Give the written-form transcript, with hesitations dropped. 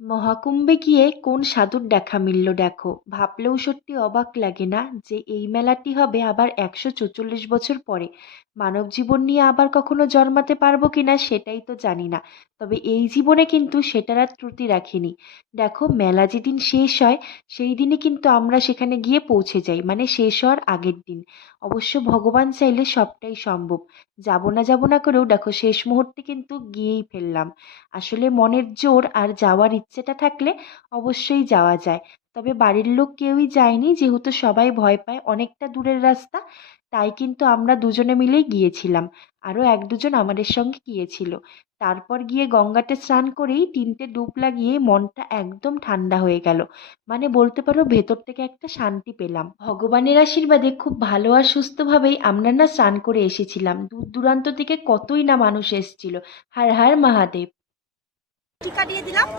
মহাকুম্ভে গিয়ে কোন সাধুর দেখা মিলল দেখো, ভাবলেও সত্যি অবাক লাগে না যে এই মেলাটি হবে আবার 144 বছর পরে। মানব জীবন নিয়ে আবার কখনো জন্মাতে পারবো কিনা সেটাই তো জানি না, তবে এই জীবনে কিন্তু সেটার আর ত্রুটি রাখিনি। দেখো, মেলা যেদিন শেষ হয় সেই দিনই কিন্তু আমরা সেখানে গিয়ে পৌঁছে যাই, মানে শেষ হওয়ার আগের দিন। অবশ্য ভগবান চাইলে সবটাই সম্ভব। যাব না করেও দেখো শেষ মুহূর্তে কিন্তু গিয়েই ফেললাম। আসলে মনের জোর আর যাওয়ার ইচ্ছেটা থাকলে অবশ্যই যাওয়া যায়। তবে বাড়ির লোক কেউই যায়নি, যেহেতু সবাই ভয় পায়, অনেকটা দূরের রাস্তা। তাই কিন্তু আমরা দুজনে মিলেই গিয়েছিলাম। আরও এক দুজন আমাদের সঙ্গে গিয়েছিল। তারপর গিয়ে গঙ্গাতে স্নান করেই 3টে ডুব লাগিয়ে মনটা একদম ঠান্ডা হয়ে গেল। মানে বলতে পারো ভেতর থেকে একটা শান্তি পেলাম। ভগবানের আশীর্বাদে খুব ভালো আর সুস্থভাবেই আমরা না স্নান করে এসেছিলাম। দূর দূরান্ত থেকে কতই না মানুষ এসেছিল। হর হর মহাদেব। টিকা দিয়ে দিলাম।